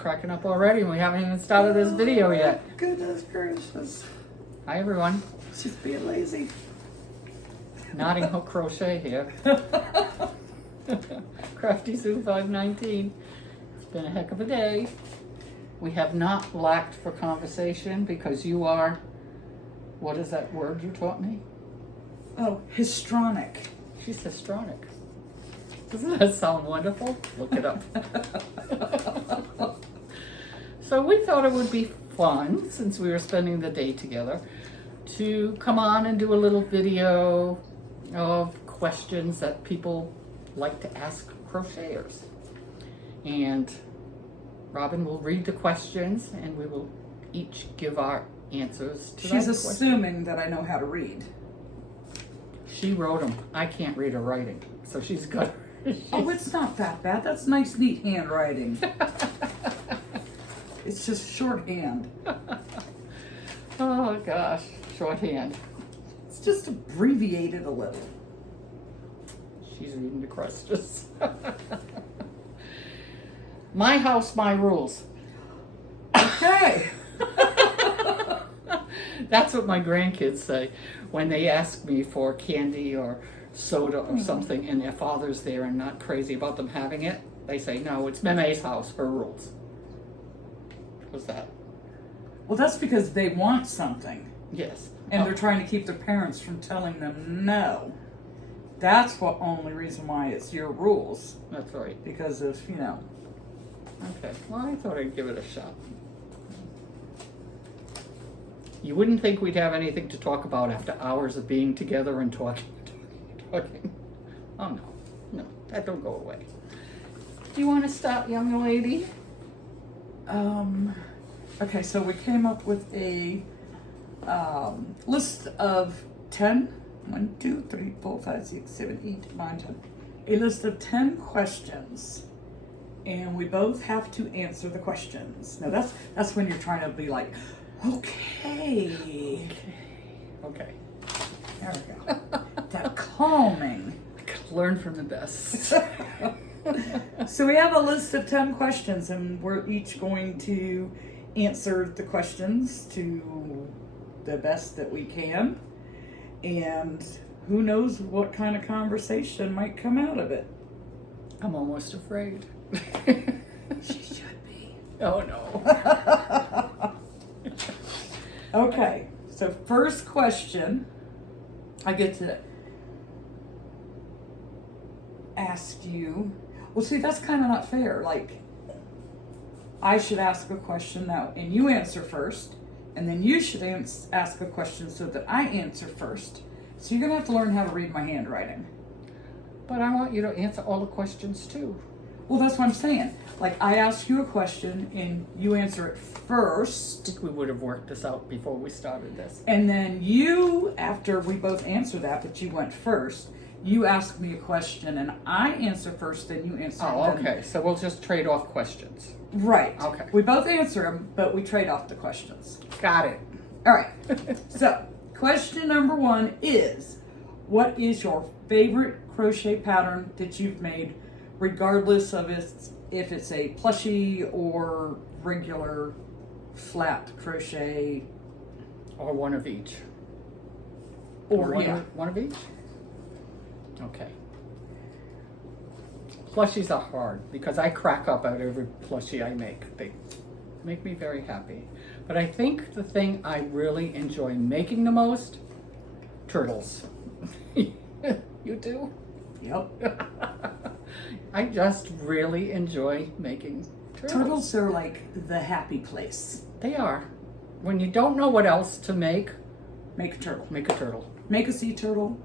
cracking up already and we haven't even started this video yet. Goodness gracious. Hi everyone. She's being lazy. Notting Hook Crochet here. Crafty Sue 519. It's been a heck of a day. We have not lacked for conversation because you are, what is that word you taught me? Oh, histrionic. She's histrionic. Doesn't that sound wonderful? Look it up. So we thought it would be fun, since we were spending the day together, to come on and do a little video of questions that people like to ask crocheters. And Robin will read the questions and we will each give our answers to She's that assuming that I know how to read. She wrote them. I can't read her writing, so she's good. Oh, it's not that bad. That's nice, neat handwriting. It's just shorthand. Oh gosh, shorthand. It's just abbreviated a little. She's reading the questions. My house, my rules. Okay. That's what my grandkids say when they ask me for candy or soda or something and their father's there and not crazy about them having it. They say, no, it's Meme's house, her rules. What's that? Well, that's because they want something. Yes. And they're trying to keep their parents from telling them no. That's the only reason why it's your rules. That's right. Because of, you know. Okay, well, I thought I'd give it a shot. You wouldn't think we'd have anything to talk about after hours of being together and talking. Oh, no. No, that don't go away. Do you want to start, young lady? Okay, so we came up with a list of 10. 1, 2, 3, 4, 5, 6, 7, 8, 9, 10. A list of 10 questions. And we both have to answer the questions. Now that's when you're trying to be like, okay. Okay. There we go. That calming. Learn from the best. So we have a list of 10 questions and we're each going to answer the questions to the best that we can. And who knows what kind of conversation might come out of it. I'm almost afraid. She should be. Oh no. Okay, so first question, I get to ask you, well see, that's kind of not fair. Like, I should ask a question now and you answer first, and then you should ask a question so that I answer first. So you're gonna have to learn how to read my handwriting. But I want you to answer all the questions too. Well, that's what I'm saying. Like, I ask you a question and you answer it I first. think we would have worked this out before we started this. And then you, after we both answer that, but you went first, you ask me a question and I answer first, then you answer. Oh, then. okay. So we'll just trade off questions. Right. Okay. We both answer them, but we trade off the questions. Got it. All right. So, question number 1 is, what is your favorite crochet pattern that you've made, regardless of if it's a plushie or regular flat crochet? Or one of each. Or one of each? Okay. Plushies are hard because I crack up at every plushie I make. They make me very happy. But I think the thing I really enjoy making the most, turtles. You do? Yep. I just really enjoy making turtles. Turtles are like the happy place. They are. When you don't know what else to make, Make a turtle. make a turtle. Make a sea turtle.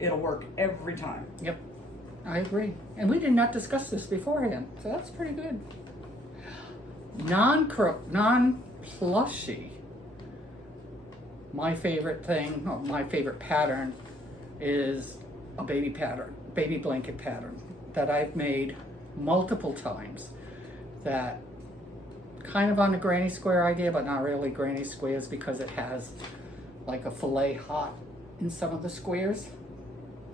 It'll work every time. Yep, I agree. And we did not discuss this beforehand, so that's pretty good. Non-plushie. My favorite thing, or my favorite pattern, is a baby blanket pattern that I've made multiple times. That kind of on the granny square idea, but not really granny squares because it has like a fillet heart in some of the squares.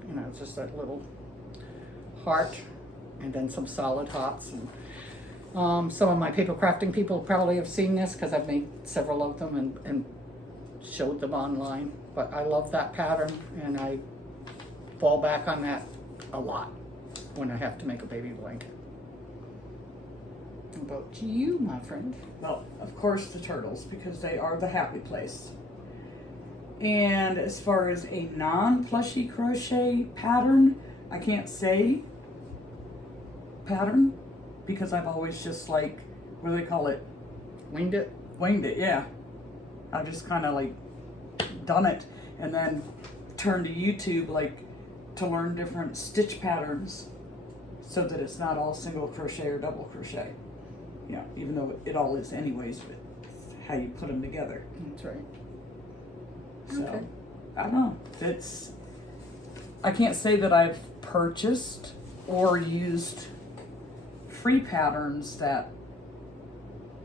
You know, it's just that little heart and then some solid hearts. And Some of my paper crafting people probably have seen this because I've made several of them and showed them online. But I love that pattern, and I fall back on that a lot when I have to make a baby blanket. How about you, my friend? Well, of course the turtles, because they are the happy place. And as far as a non-plushy crochet pattern, I can't say pattern because I've always just like, what do they call it? Winged it? Winged it, yeah. I've just kind of like done it and then turned to YouTube like to learn different stitch patterns so that it's not all single crochet or double crochet. Yeah, even though it all is anyways, but it's how you put them together. That's right. So, Okay. I don't know. I can't say that I've purchased or used free patterns that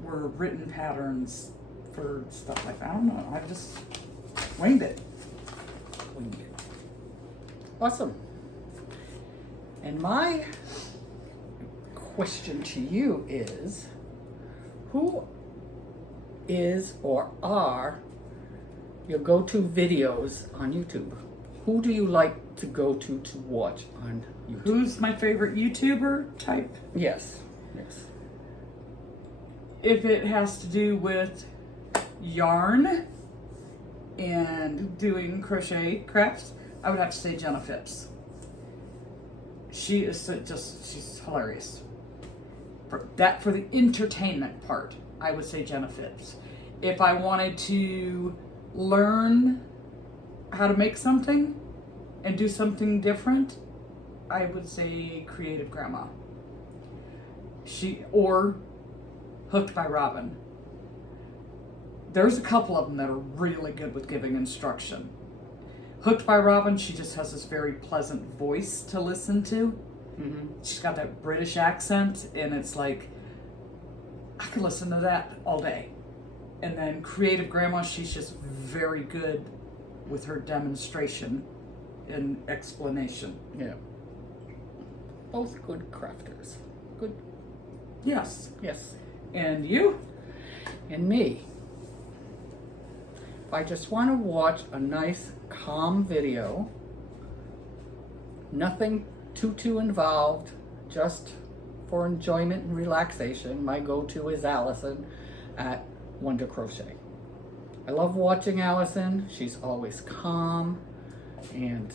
were written patterns for stuff like that. I don't know. I just winged it. Winged it. Awesome. And my question to you is, who is or are your go-to videos on YouTube? Who do you like to go to watch on YouTube? Who's my favorite YouTuber type? Yes. Yes. If it has to do with yarn and doing crochet crafts, I would have to say Jenna Phipps. She is she's hilarious. For the entertainment part, I would say Jenna Phipps. If I wanted to learn how to make something and do something different, I would say Creative Grandma. Or Hooked by Robin. There's a couple of them that are really good with giving instruction. Hooked by Robin, she just has this very pleasant voice to listen to. Mm-hmm. She's got that British accent, and it's like, I could listen to that all day. And then Creative Grandma, she's just very good with her demonstration and explanation. Yeah. Both good crafters. Good. Yes. Yes. And you? And me. If I just want to watch a nice, calm video, nothing too involved, just for enjoyment and relaxation, my go-to is Allison at Wonder Crochet. I love watching Allison. She's always calm and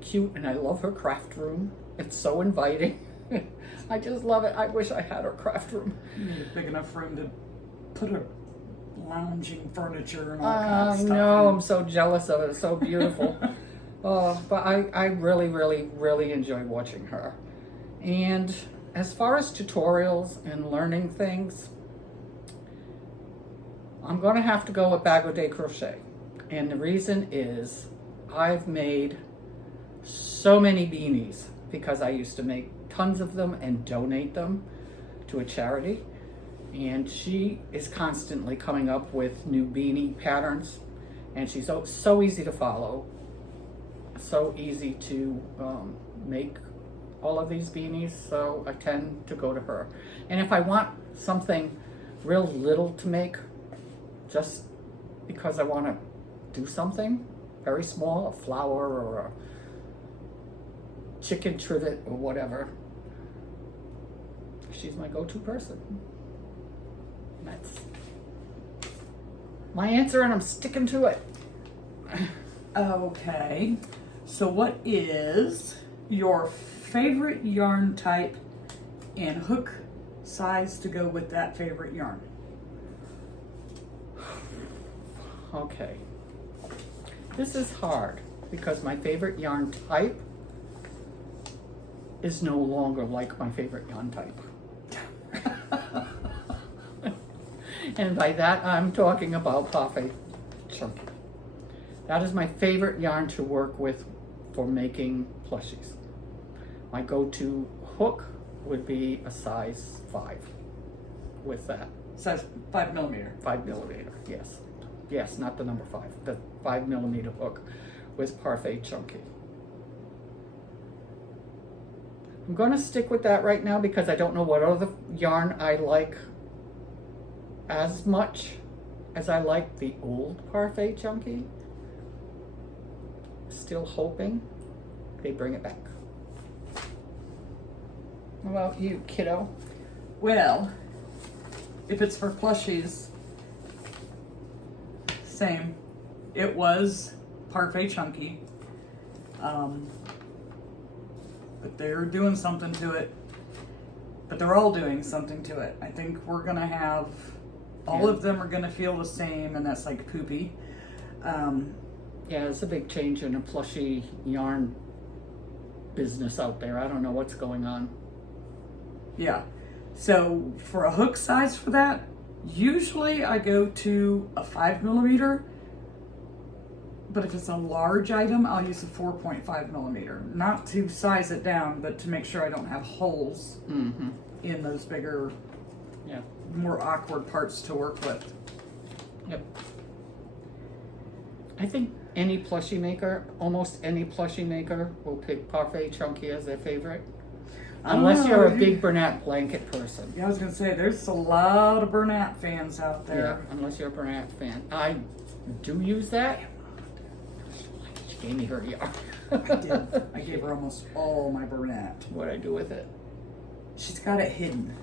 cute, and I love her craft room. It's so inviting. I just love it. I wish I had her craft room. You need a big enough room to put a lounging furniture and all kinds of stuff. I know, in. I'm so jealous of it. It's so beautiful. But I really enjoy watching her. And as far as tutorials and learning things, I'm going to have to go with Bag O' Day Crochet. And the reason is I've made so many beanies because I used to make tons of them and donate them to a charity. And she is constantly coming up with new beanie patterns. And she's so easy to follow. So easy to make all of these beanies, so I tend to go to her. And if I want something real little to make, just because I want to do something very small, a flower or a chicken trivet or whatever, she's my go-to person. That's my answer, and I'm sticking to it. Okay. So what is your favorite yarn type and hook size to go with that favorite yarn? Okay. This is hard because my favorite yarn type is no longer like my favorite yarn type. And by that I'm talking about Parfait Chunky. That is my favorite yarn to work with for making plushies. My go-to hook would be a size 5 with that. Size 5 millimeter. 5 millimeter, yes. Yes, not the number 5, the 5 millimeter hook with Parfait Chunky. I'm going to stick with that right now because I don't know what other yarn I like as much as I like the old Parfait Chunky. Still hoping they bring it back. What about you, kiddo? Well, if it's for plushies, same. It was Parfait Chunky. But they're doing something to it. But they're all doing something to it. I think we're gonna have, all of them are gonna feel the same, and that's like poopy. Yeah, it's a big change in a plushie yarn business out there. I don't know what's going on. Yeah. So for a hook size for that, usually I go to a 5mm. But if it's a large item, I'll use a 4.5mm. Not to size it down, but to make sure I don't have holes in those bigger, more awkward parts to work with. Yep. I think any plushie maker, almost any plushie maker, will pick Parfait Chunky as their favorite. Unless you're a big Bernat blanket person. Yeah, I was going to say, there's a lot of Bernat fans out there. Yeah, unless you're a Bernat fan. I do use that. She gave me her yarn. I did. I gave her almost all my Bernat. What'd I do with it? She's got it hidden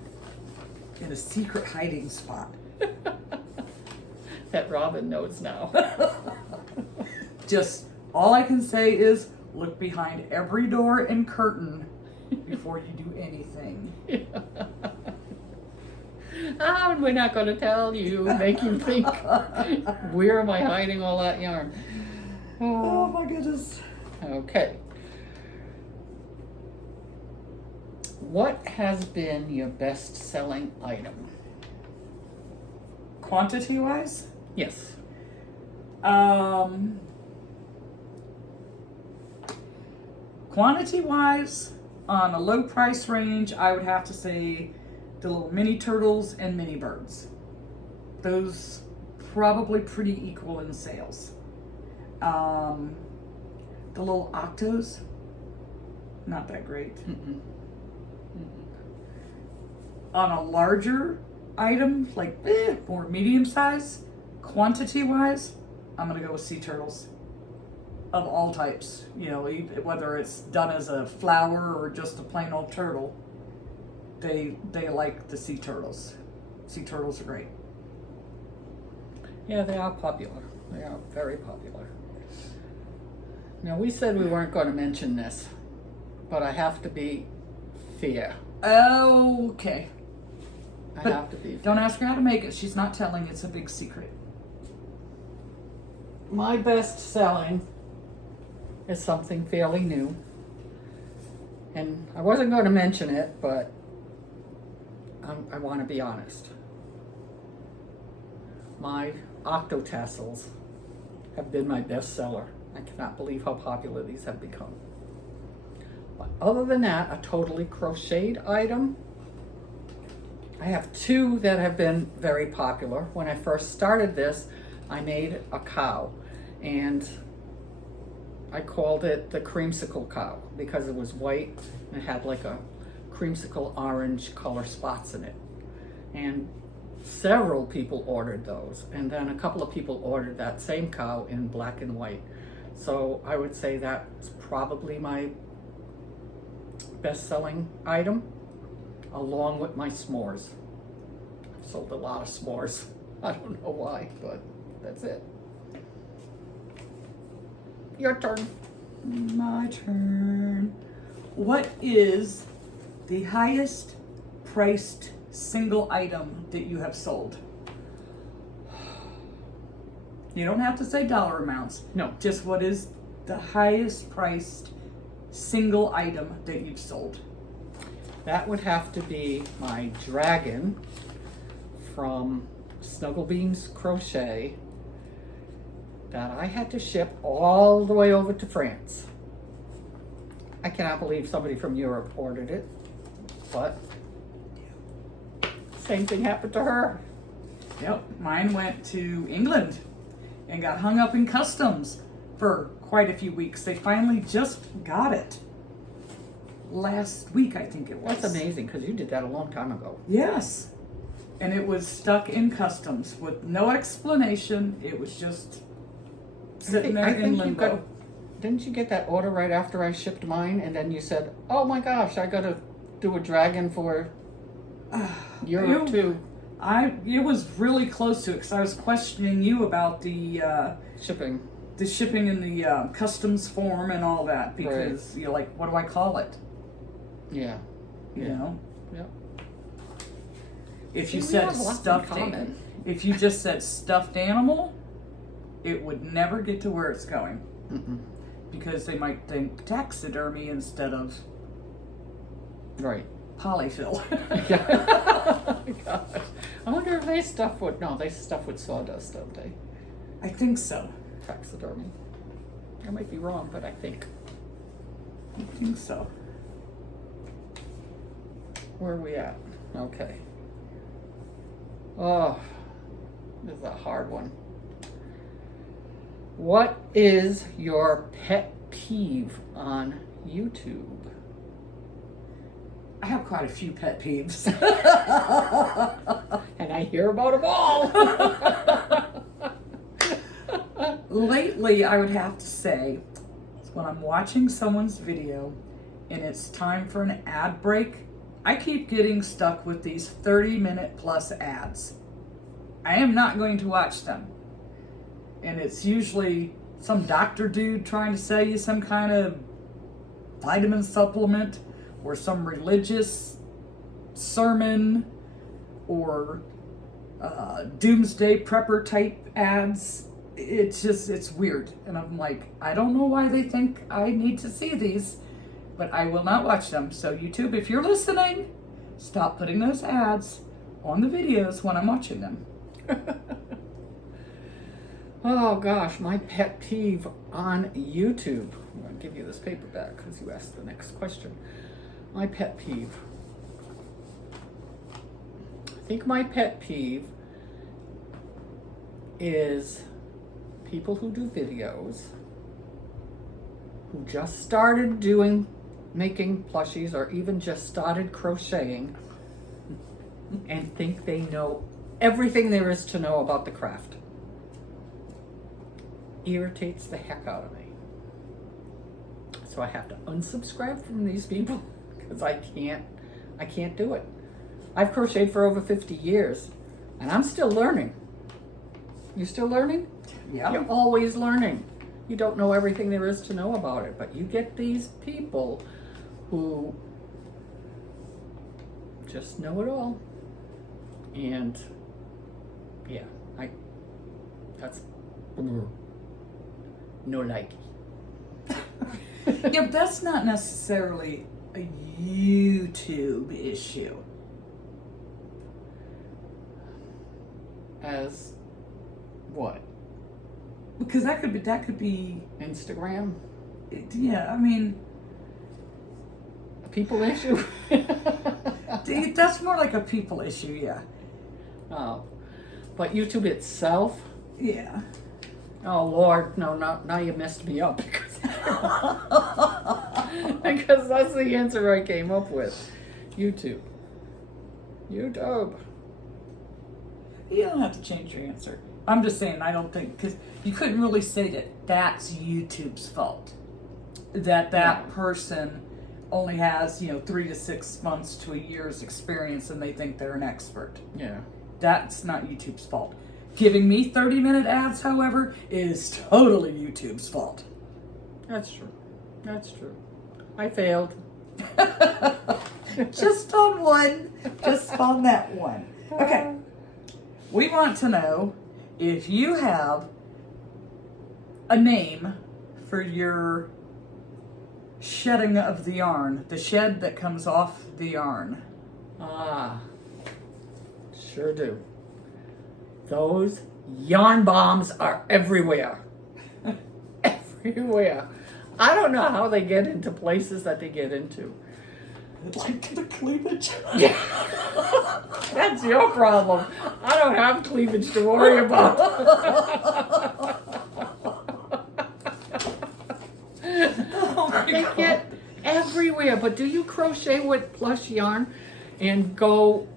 in a secret hiding spot. That Robin knows now. Just, all I can say is, look behind every door and curtain before you do anything. We're not going to tell you, make you think, where am I hiding all that yarn? Oh my goodness. Okay. What has been your best-selling item? Quantity-wise? Yes. Quantity-wise, on a low price range, I would have to say the little mini turtles and mini birds. Those probably pretty equal in sales. The little octos, not that great. On a larger item, like more medium size, quantity wise, I'm gonna go with sea turtles of all types. You know, whether it's done as a flower or just a plain old turtle, they like the sea turtles. Sea turtles are great. Yeah, they are popular. They are very popular. Now, we said we weren't going to mention this, but I have to be fair. Okay. I But have to be fair. Don't ask her how to make it. She's not telling. It's a big secret. My best selling is something fairly new. And I wasn't going to mention it, but I want to be honest. My octo tassels have been my best seller. I cannot believe how popular these have become. But other than that, a totally crocheted item, I have two that have been very popular. When I first started this, I made a cow, and I called it the creamsicle cow because it was white and it had like a creamsicle orange color spots in it. And several people ordered those, and then a couple of people ordered that same cow in black and white. So I would say that's probably my best-selling item, along with my s'mores. I've sold a lot of s'mores. I don't know why, but that's it. Your turn. My turn. What is the highest priced single item that you have sold? You don't have to say dollar amounts. No. Just what is the highest priced single item that you've sold? That would have to be my dragon from Snugglebeans Crochet that I had to ship all the way over to France. I cannot believe somebody from Europe ordered it, but same thing happened to her. Yep, mine went to England and got hung up in customs for quite a few weeks. They finally just got it. last week, I think it was. That's amazing, because you did that a long time ago. Yes. And it was stuck in customs with no explanation. It was just sitting there in limbo. Didn't you get that order right after I shipped mine, and then you said, "Oh my gosh, I got to do a dragon for Europe too." It was really close to it because I was questioning you about the Shipping. the shipping and the customs form and all that because you're like, what do I call it? Yeah. You know. Yeah. If you We said have lots in stuffed, common. if you just said stuffed animal, it would never get to where it's going because they might think taxidermy instead of Right. polyfill. Oh my gosh. I wonder if they stuff with, no, they stuff with sawdust, don't they? I think so. Taxidermy. I might be wrong, but I think. I think so. Where are we at? Okay. Oh, this is a hard one. What is your pet peeve on YouTube? I have quite a few pet peeves. And I hear about them all. Lately, I would have to say, when I'm watching someone's video and it's time for an ad break, I keep getting stuck with these 30-minute plus ads. I am not going to watch them. And it's usually some doctor dude trying to sell you some kind of vitamin supplement or some religious sermon or doomsday prepper type ads. It's weird. And I'm like, I don't know why they think I need to see these, but I will not watch them. So YouTube, if you're listening, stop putting those ads on the videos when I'm watching them. Oh gosh, my pet peeve on YouTube. I'm going to give you this paper back because you asked the next question. My pet peeve. I think my pet peeve is people who do videos who just started making plushies or even just started crocheting and think they know everything there is to know about the craft. Irritates the heck out of me. So I have to unsubscribe from these people because I can't do it. I've crocheted for over 50 years and I'm still learning. You still learning? Yeah. You're always learning. You don't know everything there is to know about it, but you get these people who just know it all. And yeah, that's no like. Yeah, but that's not necessarily a YouTube issue. As what? Because that could be Instagram? yeah, I mean, A people issue? that's more like a people issue, yeah. Oh. But YouTube itself? Yeah. Oh Lord, no, now you messed me up because because that's the answer I came up with. YouTube. You don't have to change your answer. I'm just saying, I don't think, because you couldn't really say that that's YouTube's fault. That person only has, 3 to 6 months to a year's experience and they think they're an expert. Yeah. That's not YouTube's fault. Giving me 30-minute ads, however, is totally YouTube's fault. That's true. That's true. I failed. Just on one. Just on that one. Okay. We want to know if you have a name for your shedding of the yarn, the shed that comes off the yarn. Ah, sure do. Those yarn bombs are everywhere. Everywhere. I don't know how they get into places that they get into. Like the cleavage. Yeah. That's your problem. I don't have cleavage to worry about. Oh my They God. get everywhere. But do you crochet with plush yarn and go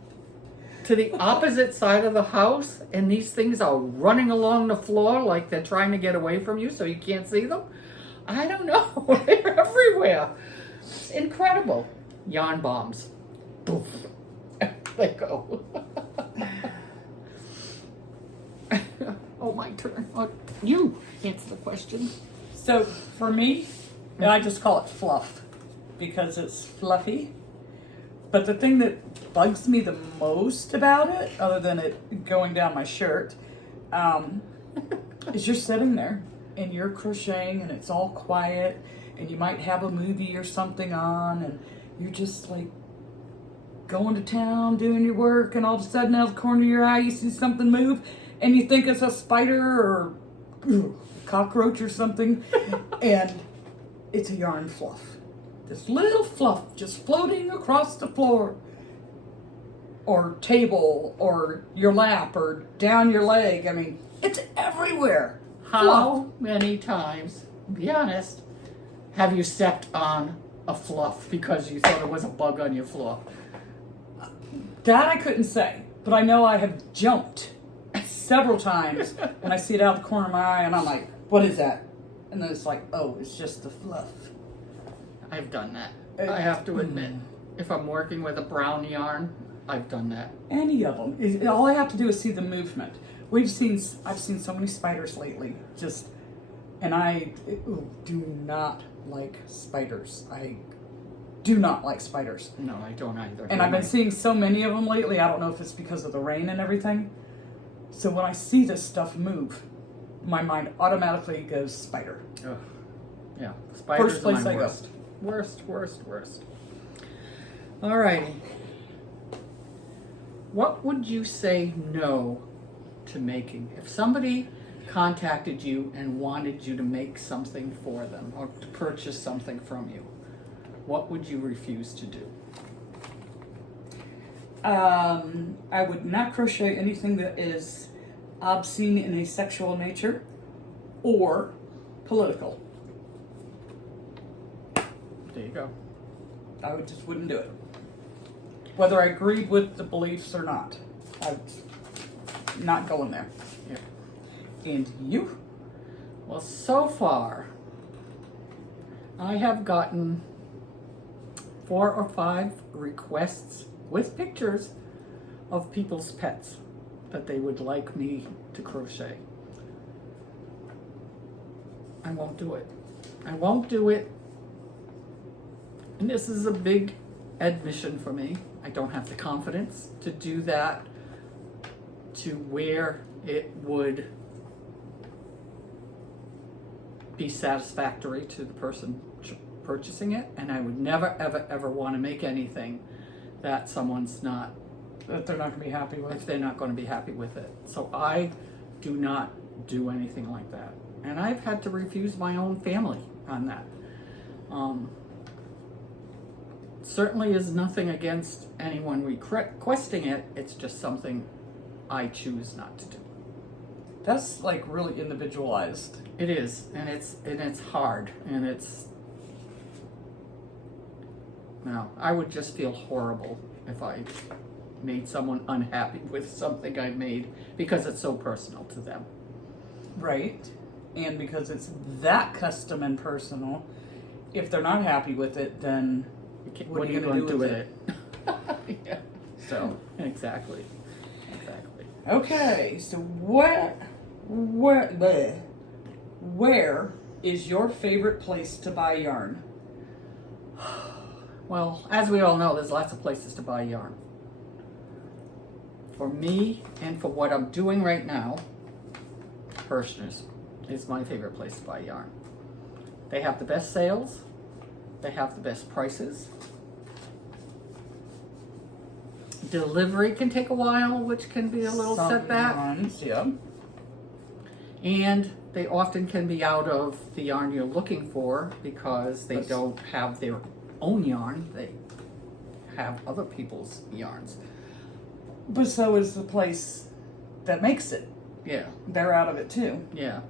to the opposite side of the house and these things are running along the floor like they're trying to get away from you so you can't see them? I don't know. They're everywhere. It's incredible. Yarn bombs. Poof. They go. Oh, my turn. Oh, you answer the question. So for me, I just call it fluff because it's fluffy. But the thing that bugs me the most about it, other than it going down my shirt, is you're sitting there and you're crocheting and it's all quiet and you might have a movie or something on and you're just like going to town doing your work, and all of a sudden out of the corner of your eye you see something move and you think it's a spider or cockroach or something, and it's a yarn fluff. This little fluff just floating across the floor or table or your lap or down your leg. I mean, it's everywhere. How many times, be honest, have you stepped on a fluff because you thought there was a bug on your floor? That I couldn't say, but I know I have jumped several times when I see it out the corner of my eye and I'm like, what is that? And then it's like, oh, it's just the fluff. I've done that. I have to admit. If I'm working with a brown yarn, I've done that. Any of them. All I have to do is see the movement. I've seen so many spiders lately. And I do not like spiders. I do not like spiders. No, I don't either. And I've been seeing so many of them lately. I don't know if it's because of the rain and everything. So when I see this stuff move, my mind automatically goes spider. Ugh. Yeah, spiders First place are my I go. worst. Alrighty. What would you say no to making? If somebody contacted you and wanted you to make something for them or to purchase something from you, what would you refuse to do? I would not crochet anything that is obscene in a sexual nature or political. There you go. I just wouldn't do it. Whether I agreed with the beliefs or not. I'm not going there. Yeah. And you? Well, so far, I have gotten 4 or 5 requests with pictures of people's pets that they would like me to crochet. I won't do it. I won't do it. And this is a big admission for me. I don't have the confidence to do that to where it would be satisfactory to the person purchasing it, and I would never ever want to make anything that someone's not, That they're not going to be happy with. if they're not going to be happy with it. So I do not do anything like that, and I've had to refuse my own family on that. Certainly is nothing against anyone requesting it. It's just something I choose not to do. That's like really individualized. It is, and it's hard, and it's. No, I would just feel horrible if I made someone unhappy with something I made because it's so personal to them. Right. And because it's that custom and personal, if they're not happy with it, then What are you going to do with it? Yeah. So Exactly. okay, so where is your favorite place to buy yarn? Well, as we all know, there's lots of places to buy yarn. For me, and for what I'm doing right now, Hirschner's is my favorite place to buy yarn. They have the best sales. They have the best prices. Delivery can take a while, which can be a little setback. Sometimes, yeah. And they often can be out of the yarn you're looking for because they don't have their own yarn. They have other people's yarns. But so is the place that makes it. Yeah, They're out of it too. yeah.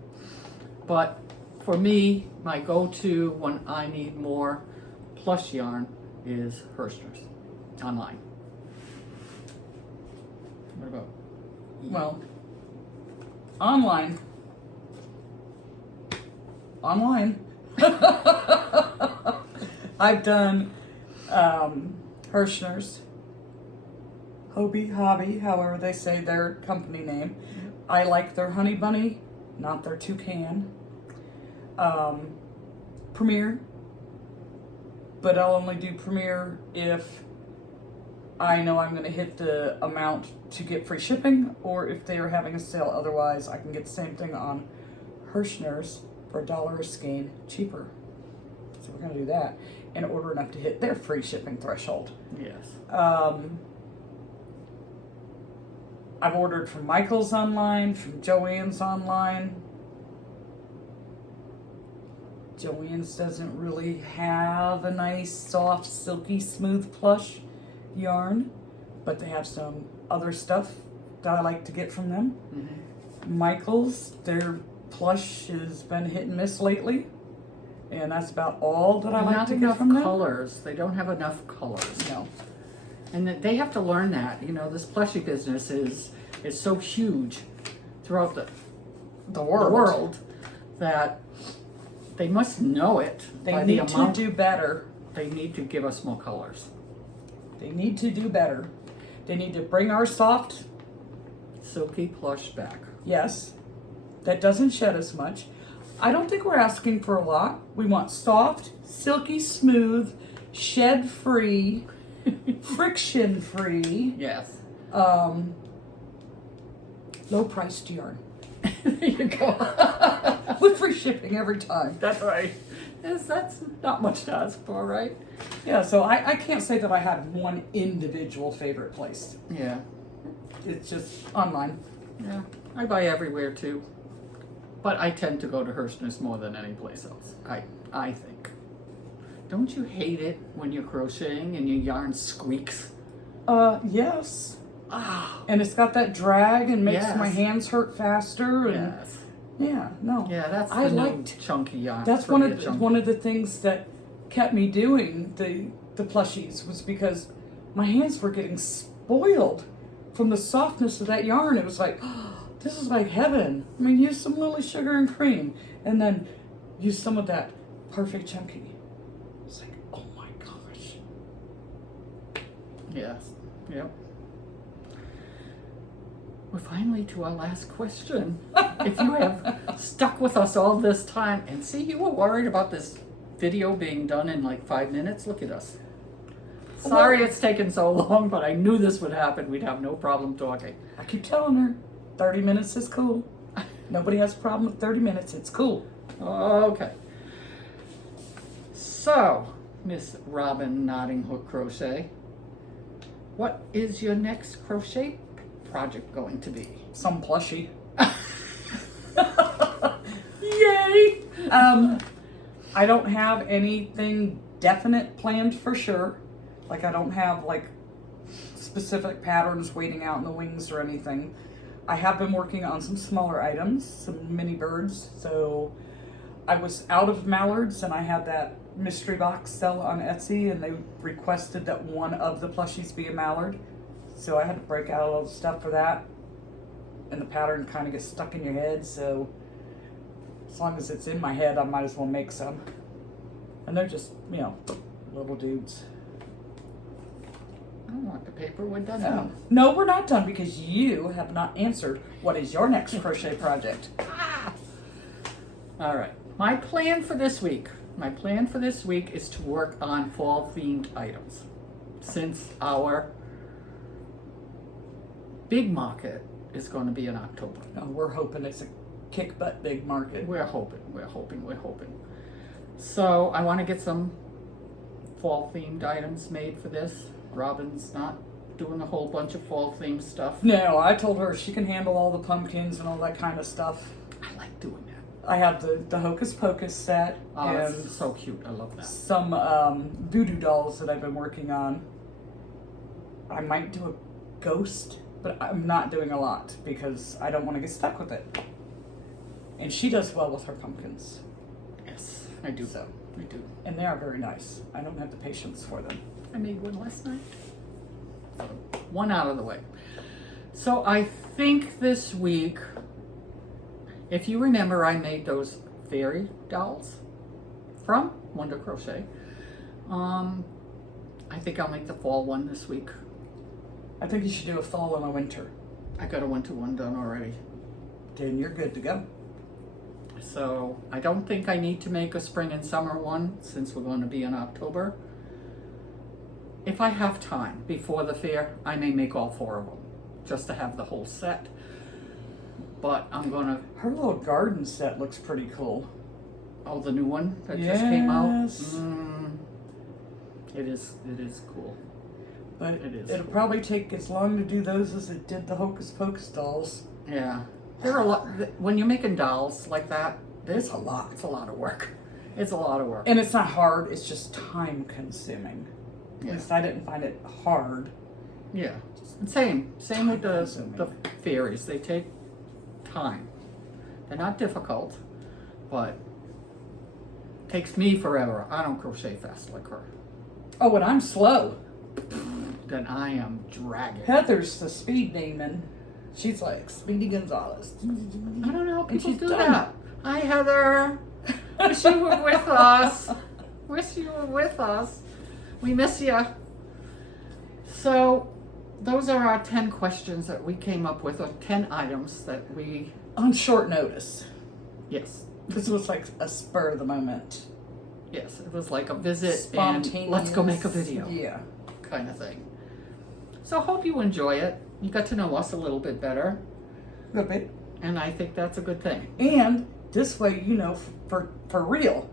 But for me, my go-to when I need more plush yarn is Hirschner's online. What about? Well, online. I've done Hirschner's, Hobby, however they say their company name. I like their Honey Bunny, not their Toucan. Premier, but I'll only do Premier if I know I'm going to hit the amount to get free shipping, or if they are having a sale. Otherwise, I can get the same thing on Hirschner's for $1 a skein cheaper. So we're going to do that in order enough to hit their free shipping threshold. Yes. I've ordered from Michael's online, from Joann's online. Joann's doesn't really have a nice, soft, silky, smooth plush yarn, but they have some other stuff that I like to get from them. Mm-hmm. Michael's, their plush has been hit and miss lately, and that's about all that I like to get from them. Not enough colors. They don't have enough colors. No. And they have to learn that. You know, this plushie business is so huge throughout the world that they must know it. They need to do better. They need to give us more colors. They need to do better. They need to bring our soft, Silky plush back. yes, that doesn't shed as much. I don't think we're asking for a lot. We want soft, silky, smooth, shed-free, friction-free, Yes. low-priced yarn. There you go. With free shipping every time. That's right. That's not much to ask for, right? Yeah, so I can't say that I have one individual favorite place. Yeah. It's just online. Yeah. I buy everywhere too. But I tend to go to Hirschner's more than any place else. I think. Don't you hate it when you're crocheting and your yarn squeaks? Yes. Ah. And it's got that drag and makes Yes. my hands hurt faster. And Yes. yeah, no. Yeah, that's the I new liked- chunky yarn. That's for one me, of chunky. one of the things that kept me doing the plushies was because my hands were getting spoiled from the softness of that yarn. It was like, oh, this is like heaven. I mean, use some Lily Sugar and Cream, and then use some of that Perfect Chunky. It's like, oh my gosh. Yes. Yep. We're finally to our last question. If you have stuck with us all this time, and see, you were worried about this video being done in like 5 minutes, look at us. Sorry it's taken so long, but I knew this would happen. We'd have no problem talking. I keep telling her, 30 minutes is cool. Nobody has a problem with 30 minutes. It's cool. Okay. So, Miss Robin Notting Hook Crochet, what is your next crochet project going to be? Some plushie. Yay! I don't have anything definite planned for sure. Like I don't have like specific patterns waiting out in the wings or anything. I have been working on some smaller items, some mini birds. So I was out of mallards and I had that mystery box sell on Etsy and they requested that one of the plushies be a mallard. So I had to break out all the stuff for that. And the pattern kind of gets stuck in your head, so as long as it's in my head, I might as well make some. And they're just, you know, little dudes. I don't want the paper. We're done No, now. no, we're not done because you have not answered what is your next crochet project. All right. My plan for this week is to work on fall themed items. Since our big market is going to be in October. No, we're hoping it's a kick butt big market. We're hoping. So I want to get some fall themed items made for this. Robin's not doing a whole bunch of fall themed stuff. No, I told her she can handle all the pumpkins and all that kind of stuff. I like doing that. I have the Hocus Pocus set Oh, and that's so cute. I love that. some voodoo dolls that I've been working on. I might do a ghost, but I'm not doing a lot because I don't want to get stuck with it. And she does well with her pumpkins. Yes, I do. So I do. And they are very nice. I don't have the patience for them. I made one last night. So, one out of the way. So I think this week, if you remember, I made those fairy dolls from Wonder Crochet. I think I'll make the fall one this week. I think you should do a fall and a winter. I got a winter one done already. Then you're good to go. So I don't think I need to make a spring and summer one since we're going to be in October. If I have time before the fair, I may make all 4 of them just to have the whole set. But I'm gonna. Her little garden set looks pretty cool. Oh, the new one that just came out. Yes. It is cool. But It is it'll cool. probably take as long to do those as it did the Hocus Pocus dolls. Yeah, there are a lot. When you're making dolls like that, It's a lot. It's a lot of work. It's a lot of work. And it's not hard, it's just time consuming. At Yeah. least I didn't find it hard. Yeah, and same with the Time-consuming. fairies. They take time. They're not difficult, but it takes me forever. I don't crochet fast like her. Oh, and I'm slow. Then I am dragging. Heather's the speed demon. She's like Speedy Gonzalez. I don't know how people she's do done. that. Hi, Heather. Wish you were with us. Wish you were with us. We miss you. So, those are our 10 questions that we came up with, or 10 items that we, On short notice. yes. This was like a spur of the moment. Yes, it was like a visit and Spontaneous. let's go make a video Yeah. kind of thing. So, hope you enjoy it. You got to know us a little bit better, A little bit. and I think that's a good thing. And this way, you know, for real,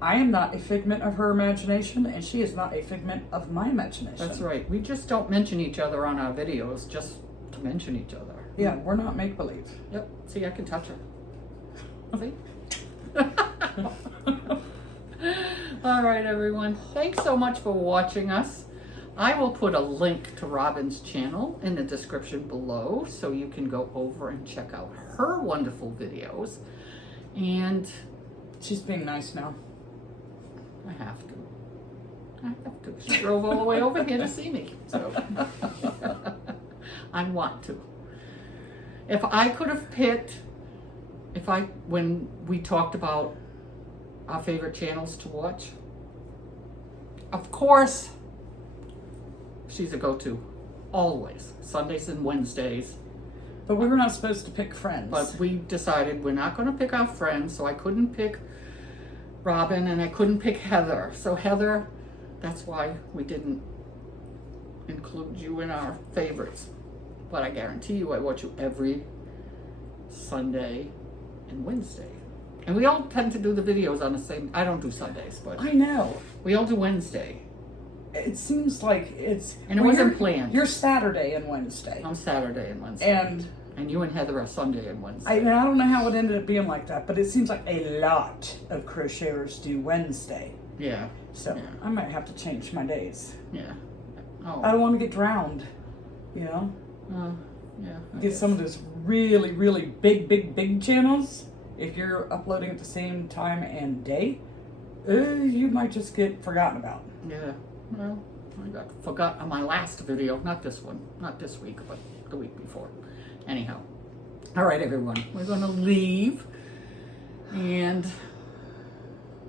I am not a figment of her imagination, and she is not a figment of my imagination. That's right. We just don't mention each other on our videos just to mention each other. Yeah, we're not make believe. Yep. See, I can touch her. See? All right, everyone. Thanks so much for watching us. I will put a link to Robin's channel in the description below so you can go over and check out her wonderful videos. And She's being nice now. I have to. She drove all the way over here to see me. So I want to. If I could have picked, when we talked about our favorite channels to watch, of course, she's a go-to. Always. Sundays and Wednesdays. But we were not supposed to pick friends. But we decided we're not going to pick our friends, so I couldn't pick Robin and I couldn't pick Heather. So Heather, that's why we didn't include you in our favorites. But I guarantee you I watch you every Sunday and Wednesday. And we all tend to do the videos on the same, I don't do Sundays, but I know. we all do Wednesday. It seems like it's... And it well, wasn't you're- planned. You're Saturday and Wednesday. I'm Saturday and Wednesday. And you and Heather are Sunday and Wednesday. I don't know how it ended up being like that, but it seems like a lot of crocheters do Wednesday. Yeah. So Yeah. I might have to change my days. Yeah. Oh. I don't want to get drowned, you know? Yeah. I Get guess. some of those really, really big channels. If you're uploading at the same time and day, you might just get forgotten about. Yeah. Well, I got forgot on my last video, not this one, not this week, but the week before. Anyhow. All right, everyone. We're going to leave and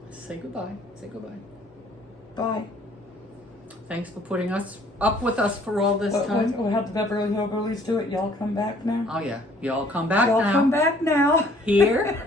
say goodbye. Say goodbye. Bye. Thanks for putting us up with us for all this time. How did the Beverly Hillbillies do it? Y'all come back now? Oh, yeah. You all come back Y'all now. come back now. Here.